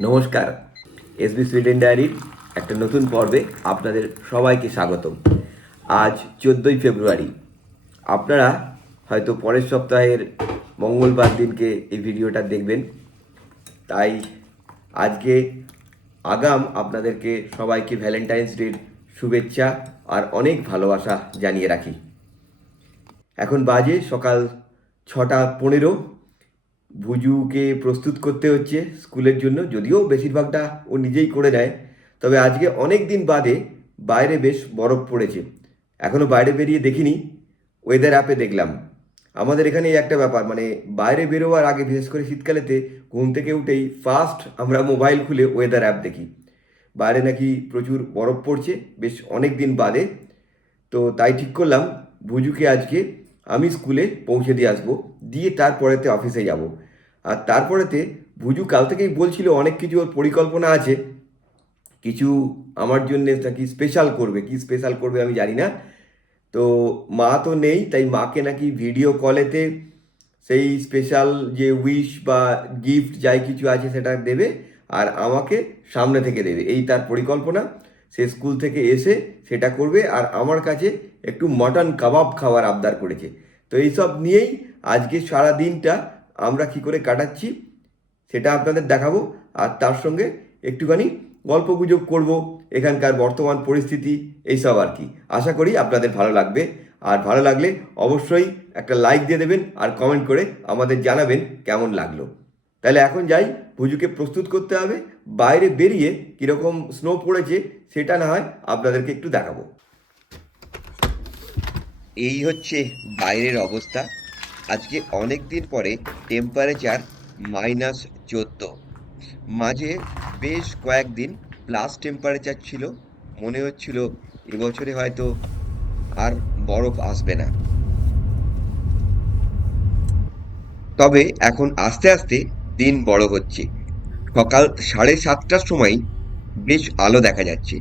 নমস্কার। SB Sweden ডায়েরির একটা নতুন পর্বে আপনাদের সবাইকে স্বাগতম। আজ চোদ্দোই ফেব্রুয়ারি। আপনারা হয়তো পরের সপ্তাহের মঙ্গলবার দিনকে এই ভিডিওটা দেখবেন। তাই আজকে আগাম আপনাদেরকে সবাইকে ভ্যালেন্টাইন্স ডের শুভেচ্ছা আর অনেক ভালোবাসা জানিয়ে রাখি। এখন বাজে সকাল ছটা পনেরো। ভুজুকে প্রস্তুত করতে হচ্ছে স্কুলের জন্য, যদিও বেশিরভাগটা ও নিজেই করে নেয়। তবে আজকে অনেক দিন বাদে বাইরে বেশ বরফ পড়েছে। এখনও বাইরে বেরিয়ে দেখিনি ওয়েদার অ্যাপে দেখলাম। আমাদের এখানে একটা ব্যাপার মানে বাইরে বেরোবার আগে, বিশেষ করে শীতকালেতে, ঘুম থেকে উঠেই ফার্স্ট আমরা মোবাইল খুলে ওয়েদার অ্যাপ দেখি। বাইরে নাকি প্রচুর বরফ পড়ছে, বেশ অনেক দিন বাদে। তো তাই ঠিক করলাম ভুজুকে আজকে আমি স্কুলে পৌঁছে দিয়ে আসব, দিয়ে তারপরেতে অফিসে যাব। আর তারপরেতে ভুজু কাল থেকেই বলছিল, অনেক কিছু ওর পরিকল্পনা আছে। কিছু আমার জন্য নাকি স্পেশাল করবে। কি স্পেশাল করবে আমি জানি না। তো মা তো নেই, তাই মাকে নাকি ভিডিও কলেতে সেই স্পেশাল যে উইশ বা গিফট যাই কিছু আছে সেটা দেবে আর আমাকে সামনে থেকে দেবে। এই তার পরিকল্পনা। সে স্কুল থেকে এসে সেটা করবে আর আমার কাছে একটু মটন কাবাব খাওয়ার আবদার করেছে। তো এইসব নিয়েই আজকে সারা দিনটা আমরা কি করে কাটাচ্ছি সেটা আপনাদের দেখাবো আর তার সঙ্গে একটুখানি গল্প গুজব করব, এখানকার বর্তমান পরিস্থিতি, এইসব আর কি। আশা করি আপনাদের ভালো লাগবে। আর ভালো লাগলে অবশ্যই একটা লাইক দিয়ে দেবেন আর কমেন্ট করে আমাদের জানাবেন কেমন লাগল। তাহলে এখন যাই, ভুজুকে প্রস্তুত করতে হবে। বাইরে বেরিয়ে কীরকম স্নো পড়েছে সেটা না হয় আপনাদেরকে একটু দেখাবো। এই হচ্ছে বাইরের অবস্থা। আজকে অনেক দিন পরে টেম্পারেচার মাইনাস চোদ্দ। মাঝে বেশ কয়েকদিন প্লাস টেম্পারেচার ছিল, মনে হচ্ছিল এবছরে হয়তো আর বরফ আসবে না। তবে এখন আস্তে আস্তে দিন বড় হচ্ছে। সকাল সাড়ে সাতটার সময় বেশ আলো দেখা যাচ্ছে।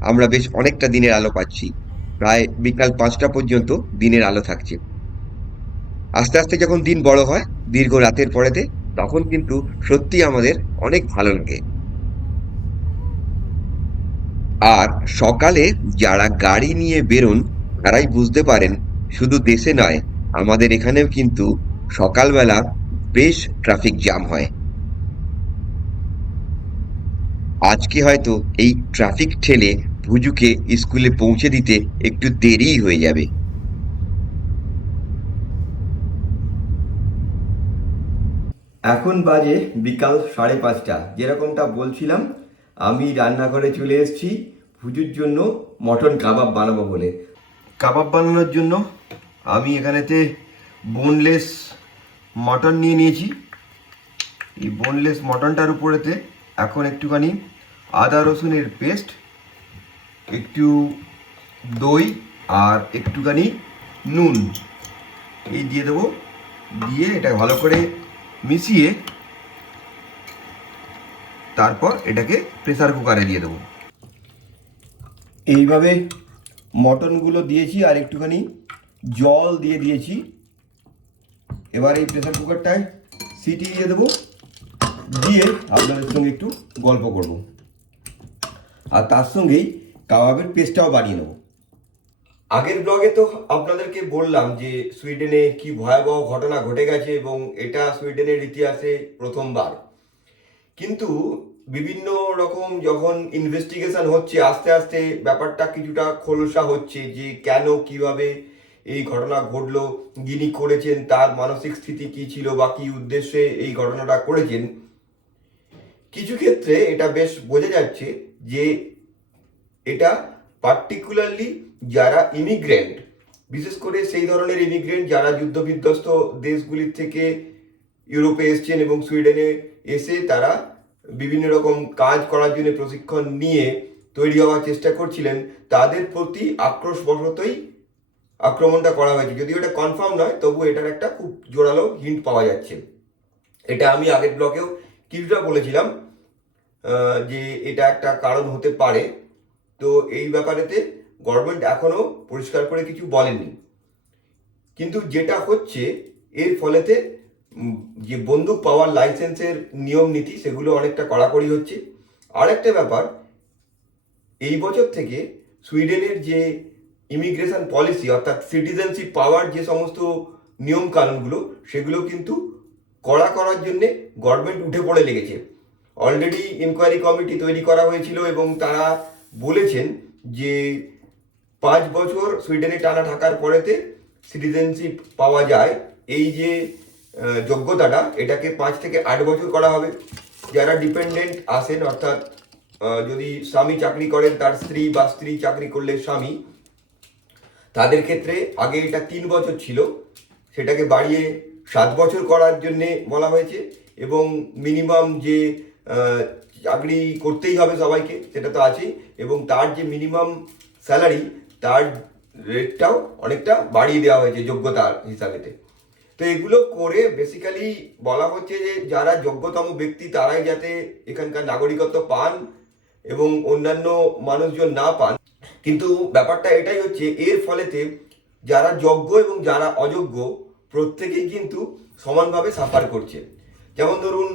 আমরা বেশ অনেকটা দিনের আলো পাচ্ছি। প্রায় বিকাল পাঁচটা পর্যন্ত দিনের আলো থাকছে। আস্তে আস্তে যখন দিন বড় হয়, দীর্ঘ রাতের পরেতে, তখন কিন্তু সত্যি আমাদের অনেক ভালো লাগে। আর সকালে যারা গাড়ি নিয়ে বেরোন, তারাই বুঝতে পারেন, শুধু দেশে নয়, আমাদের এখানেও কিন্তু সকালবেলা বেশ ট্রাফিক জ্যাম হয়। আজকে হয়তো এই ট্রাফিক ঠেলে ভুজুকে স্কুলে পৌঁছে দিতে একটু দেরিই হয়ে যাবে। এখন বাজে বিকাল সাড়ে পাঁচটা। যেরকমটা বলছিলাম, আমি রান্নাঘরে চলে এসেছি পুজোর জন্য মটন কাবাব বানাবো বলে। কাবাব বানানোর জন্য আমি এখানেতে বোনলেস মটন নিয়ে নিয়েছি। এই বোনলেস মটনটার উপরেতে এখন একটুখানি আদা রসুনের পেস্ট, একটু দই আর একটুখানি নুন। এই দিয়ে দেবো। দিয়ে এটা ভালো করে মিশিয়ে তারপর এটাকে প্রেসার কুকারে দিয়ে দেবো। এইভাবে মটনগুলো দিয়েছি আর একটুখানি জল দিয়ে দিয়েছি। এবার এই প্রেসার কুকারটায় সিটি দিয়ে দেবো। দিয়ে আপনাদের সঙ্গে একটু গল্প করব। আর তার সঙ্গেই কাবাবের পেস্টটাও বানিয়ে নেব। আগের ব্লগে তো আপনাদেরকে বললাম যে সুইডেনে কি ভয়াবহ ঘটনা ঘটে গেছে এবং এটা সুইডেনের ইতিহাসে প্রথমবার। কিন্তু বিভিন্ন রকম যখন ইনভেস্টিগেশন হচ্ছে, আস্তে আস্তে ব্যাপারটা কিছুটা খোলসা হচ্ছে যে কেন, কীভাবে এই ঘটনা ঘটলো, যিনি করেছেন, তার মানসিক স্থিতি কি ছিল বা কি উদ্দেশ্যে এই ঘটনাটা করেছেন। কিছু ক্ষেত্রে এটা বেশ বোঝা যাচ্ছে যে এটা পার্টিকুলারলি যারা ইমিগ্রেন্ট বিশেষ করে সেই ধরনের ইমিগ্রেন্ট যারা যুদ্ধবিধ্বস্ত দেশগুলির থেকে ইউরোপে এসছেন এবং সুইডেনে এসে তারা বিভিন্ন রকম কাজ করার জন্য প্রশিক্ষণ নিয়ে তৈরি হওয়ার চেষ্টা করছিলেন, তাদের প্রতি আক্রোশবশতই আক্রমণটা করা হয়েছে। যদিও এটা কনফার্ম নয় তবু এটার একটা খুব জোরালো হিন্ট পাওয়া যাচ্ছে। এটা আমি আগের ব্লকেও কিছুটা বলেছিলাম যে এটা একটা কারণ হতে পারে। তো এই ব্যাপারেতে গভর্নমেন্ট এখনও পরিষ্কার করে কিছু বলেনি। কিন্তু যেটা হচ্ছে, এর ফলেতে যে বন্দুক পাওয়ার লাইসেন্সের নিয়ম নীতি, সেগুলো অনেকটা কড়াকড়ি হচ্ছে। আরেকটা ব্যাপার, এই বছর থেকে সুইডেনের যে ইমিগ্রেশন পলিসি অর্থাৎ সিটিজেনশিপ পাওয়ার যে সমস্ত নিয়ম কানুনগুলো সেগুলো কিন্তু কড়া করার জন্যে গভর্নমেন্ট উঠে পড়ে লেগেছে। অলরেডি ইনকোয়ারি কমিটি তৈরি করা হয়েছিল এবং তারা বলেছেন যে পাঁচ বছর সুইডেনে টানা থাকার পরেতে সিটিজেনশিপ পাওয়া যায়। এই যে যোগ্যতাটা, এটাকে পাঁচ থেকে আট বছর করা হবে। যারা ডিপেন্ডেন্ট আসেন অর্থাৎ যদি স্বামী চাকরি করেন, তার স্ত্রী বা স্ত্রী চাকরি করলে স্বামী, তাদের ক্ষেত্রে আগে এটা তিন বছর ছিল। সেটাকে বাড়িয়ে সাত বছর করার জন্য বলা হয়েছে এবং মিনিমাম যে চাকরি করতেই হবে সবাইকে, সেটা তো আছেই। এবং তার যে মিনিমাম স্যালারি তার রেটটাও অনেকটা বাড়িয়ে দেওয়া হয়েছে যোগ্যতার হিসাবেতে তো। এগুলো করে বেসিক্যালি বলা হচ্ছে যে যারা যোগ্যতম ব্যক্তি তারাই যাতে এখানকার নাগরিকত্ব পান এবং অন্যান্য মানুষজন না পান। কিন্তু ব্যাপারটা এটাই হচ্ছে, এর ফলেতে যারা যোগ্য এবং যারা অযোগ্য প্রত্যেকেই কিন্তু সমানভাবে সাফার করছে। যেমন ধরুন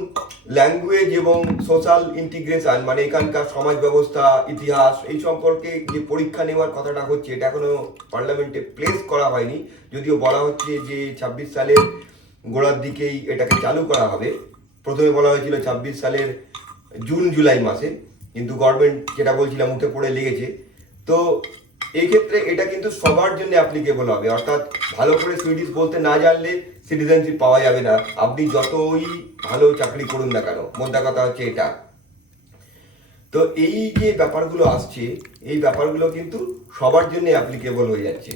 ল্যাঙ্গুয়েজ এবং সোশ্যাল ইন্টিগ্রেশন মানে এখানকার সমাজ ব্যবস্থা, ইতিহাস, এই সম্পর্কে যে পরীক্ষা নেওয়ার কথাটা হচ্ছে, এটা এখনও পার্লামেন্টে প্লেস করা হয়নি। যদিও বলা হচ্ছে যে ছাব্বিশ সালের গোড়ার দিকেই এটাকে চালু করা হবে। প্রথমে বলা হয়েছিল ছাব্বিশ সালের জুন, জুলাই মাসে, কিন্তু গভর্নমেন্ট যেটা বলছিলাম উঠে পড়ে লেগেছে। তো এই ক্ষেত্রে এটা কিন্তু সবার জন্য অ্যাপ্লিকেবল হবে। অর্থাৎ ভালো করে সুইডিশ বলতে না জানলে সিটিজেনশিপ পাওয়া যাবে না। আপনি যতই ভালো চাকরি করুন না কেন, মোদ্দা কথা হচ্ছে এটা। তো এই যে ব্যাপারগুলো আসছে, এই ব্যাপারগুলো কিন্তু সবার জন্য অ্যাপ্লিকেবল হয়ে যাচ্ছে।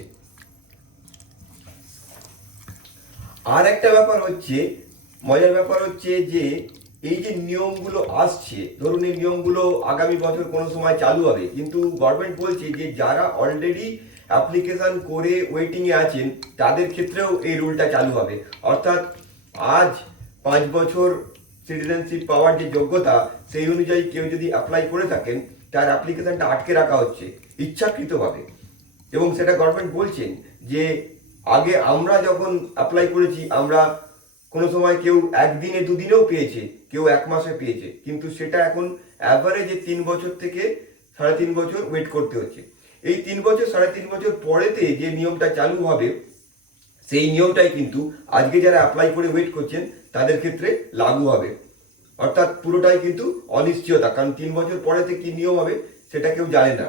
আর একটা ব্যাপার হচ্ছে, মজার ব্যাপার হচ্ছে যে এই যে নিয়মগুলো আসছে, ধরুন এই নিয়মগুলো আগামী বছর কোনো সময় চালু হবে, কিন্তু গভর্নমেন্ট বলছে যে যারা অলরেডি অ্যাপ্লিকেশন করে ওয়েটিংয়ে আছেন, তাদের ক্ষেত্রেও এই রুলটা চালু হবে। অর্থাৎ আজ পাঁচ বছর সিটিজেনশিপ পাওয়ার যে যোগ্যতা, সেই অনুযায়ী কেউ যদি অ্যাপ্লাই করে থাকেন, তার অ্যাপ্লিকেশনটা আটকে রাখা হচ্ছে, ইচ্ছাকৃতভাবে। এবং সেটা গভর্নমেন্ট বলছেন যে আগে আমরা যখন অ্যাপ্লাই করেছি, আমরা কোনো সময় কেউ একদিনে দুদিনেও পেয়েছে কেউ এক মাসে পেয়েছে। কিন্তু সেটা এখন অ্যাভারেজে তিন বছর থেকে সাড়ে তিন বছর ওয়েট করতে হচ্ছে। এই তিন বছর, সাড়ে তিন বছর পরেতে যে নিয়মটা চালু হবে, সেই নিয়মটাই কিন্তু আজকে যারা অ্যাপ্লাই করে ওয়েট করছেন, তাদের ক্ষেত্রে লাগু হবে। অর্থাৎ পুরোটাই কিন্তু অনিশ্চয়তা, কারণ তিন বছর পরেতে কি নিয়ম হবে, সেটা কেউ জানে না।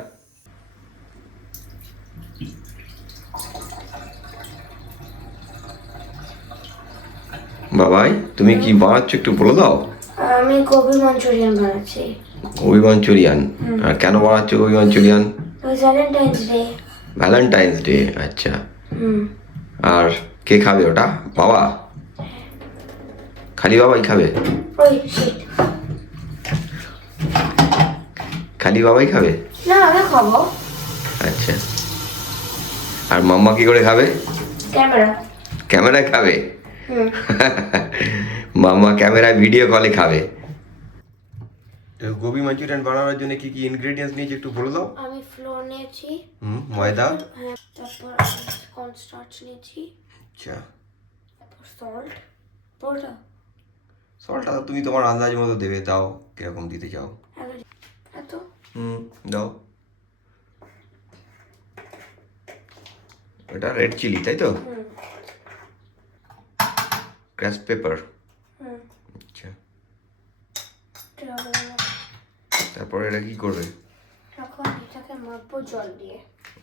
বাবাই, তুমি কি বানাচ্ছ একটু বলে দাও। আমি গোবি মাঞ্চুরিয়ান বানাচ্ছি। গোবি মাঞ্চুরিয়ান আর কেন বানাচ্ছ gobi Manchurian Valentine's day Valentine's day আচ্ছা। আর কে খাবে ওটা? বাবা? খালি বাবাই খাবে? খালি বাবাই খাবে? না আমি খাব। আচ্ছা। আর মাম্মা কি করে খাবে? ক্যামেরা। ক্যামেরায় খাবে? মাম্মা ক্যামেরায় ভিডিও কলে খাবে। গোবি মাঞ্চুরিয়ান বানানোর জন্য কি কি ইনগ্রেডিয়েন্টস নিয়েছি একটু বলে দাও। আমি ফ্লোর নিয়েছি। হুম ময়দা। হ্যাঁ তারপর কর্নস্টার্চ নিয়েছি। আচ্ছা। তারপর সল্ট পুরোটা। সলটা তো তুমি তোমার আন্দাজ মতো দেবে দাও কীরকম দিতে চাও। এত- এত? হুম দাও। এটা রেড চিলি তাই তো? ক্র্যাশ পেপার হুম আচ্ছা এটা হবে না। তারপরে এটা কি করবে? এখন এটাকে মাখবো জল দিয়ে।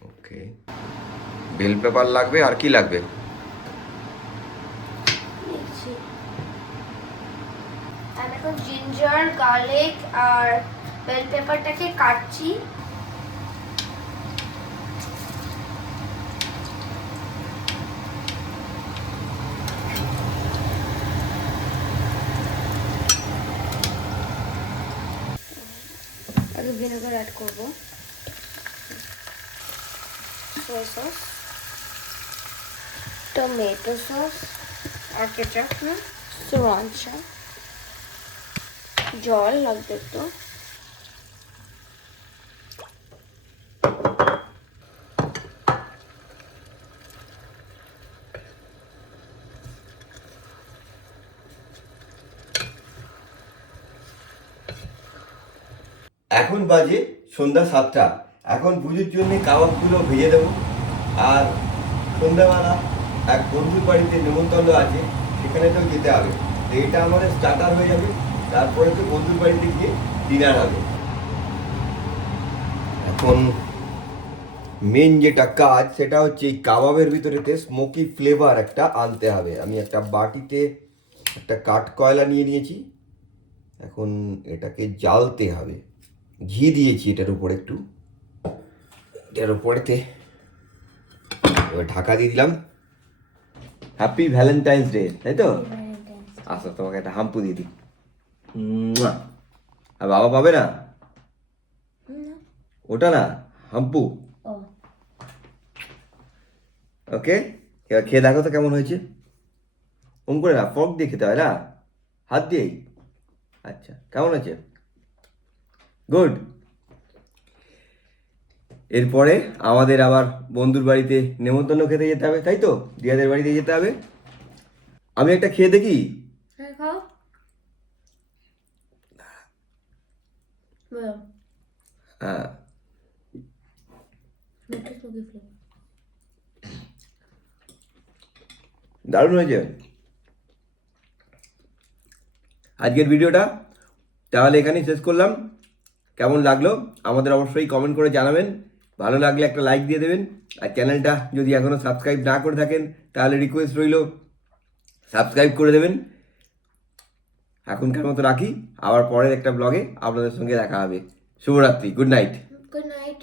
ওকে। বেল পেপার লাগবে আর কি লাগবে? আমি এখন জিঞ্জার গার্লিক আর বেল পেপারটাকে কাটছি। ভিনেগার অ্যাড করব সয়া সস টমেটো সস আর কেচাপ sriracha জল লাগবে তো এখন বাজে সন্ধ্যা সাতটা। এখন পুজোর জন্য কাবাবগুলো ভেজে দেবো। আর সন্ধ্যাবেলা এক বন্ধুর বাড়িতে নেমন্তন্ন আছে, সেখানে তো যেতে হবে। এটা আমাদের স্টার্টার হয়ে যাবে, তারপরে তো বন্ধুর বাড়িতে গিয়ে ডিনার হবে। এখন মেন যেটা কাজ, সেটা হচ্ছে এই কাবাবের ভিতরেতে স্মোকি ফ্লেভার একটা আনতে হবে। আমি একটা বাটিতে একটা কাঠ কয়লা নিয়ে নিয়েছি। এখন এটাকে জ্বালতে হবে। ঘি দিয়েছি এটার উপর একটু। এটার উপরেতে এবার ঢাকা দিয়ে দিলাম। হ্যাপি ভ্যালেন্টাইন্স ডে তাই তো? আচ্ছা তোমাকে একটা হাম্পু দিয়ে দিই। আর বাবা পাবে না? ওটা না হাম্পু। ওকে এবার খেয়ে দেখো তো কেমন হয়েছে। ওম করে না ফর্ক দিয়ে খেতে হয় না? হাত দিয়েই? আচ্ছা কেমন আছে গুড এরপরে আমাদের আবার বন্ধুর বাড়িতে নেমন্তন্ন খেতে যেতে হবে তাই তো? দিয়াদের বাড়িতে যেতে হবে। আমি একটা খেয়ে দেখি। হ্যাঁ হ্যাঁ। দারুণ হয়েছে। আজকের ভিডিওটা তাহলে এখানেই শেষ করলাম। কেমন লাগল? আমাদের অবশ্যই কমেন্ট করে জানাবেন। ভালো লাগলে একটা লাইক দিয়ে দেবেন। আর চ্যানেলটা যদি এখনও সাবস্ক্রাইব না করে থাকেন, তাহলে রিকোয়েস্ট রইল সাবস্ক্রাইব করে দেবেন। এখনকার মতো রাখি। আবার পরের একটা ব্লগে আপনাদের সঙ্গে দেখা হবে। শুভরাত্রি গুড নাইট গুড নাইট